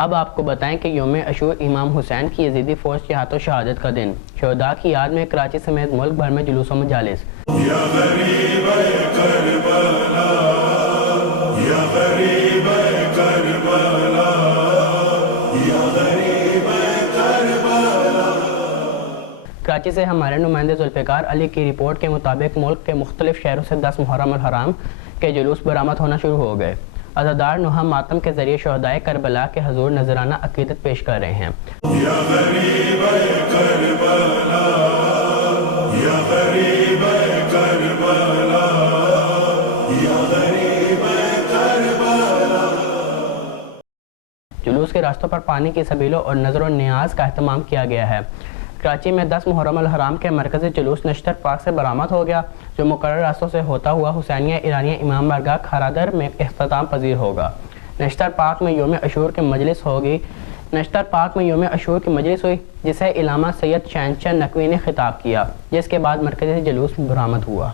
اب آپ کو بتائیں کہ یوم عاشور امام حسین کی یزیدی فوج کے ہاتھوں شہادت کا دن، شہداء کی یاد میں کراچی سمیت ملک بھر میں جلوس و مجالس۔ یا غریب کربلا، یا غریب کربلا، یا غریب کربلا۔ کراچی سے ہمارے نمائندے ذوالفقار علی کی رپورٹ کے مطابق ملک کے مختلف شہروں سے 10 محرم الحرام کے جلوس برآمد ہونا شروع ہو گئے۔ عزادار نوحہ ماتم کے ذریعے شہدائے کربلا کے حضور نذرانہ عقیدت پیش کر رہے ہیں۔ یا غریب کربلا، یا غریب کربلا، یا غریب کربلا۔ جلوس کے راستوں پر پانی کی سبیلوں اور نظر و نیاز کا اہتمام کیا گیا ہے۔ کراچی میں 10 محرم الحرام کے مرکزی جلوس نشتر پارک سے برآمد ہو گیا، جو مقرر راستوں سے ہوتا ہوا حسینیہ ایرانیہ امام بارگاہ کھارادر میں اختتام پذیر ہوگا۔ نشتر پارک میں یوم عاشور کی مجلس ہوئی، جسے علامہ سید شہنشاہ نقوی نے خطاب کیا، جس کے بعد مرکزی جلوس برآمد ہوا۔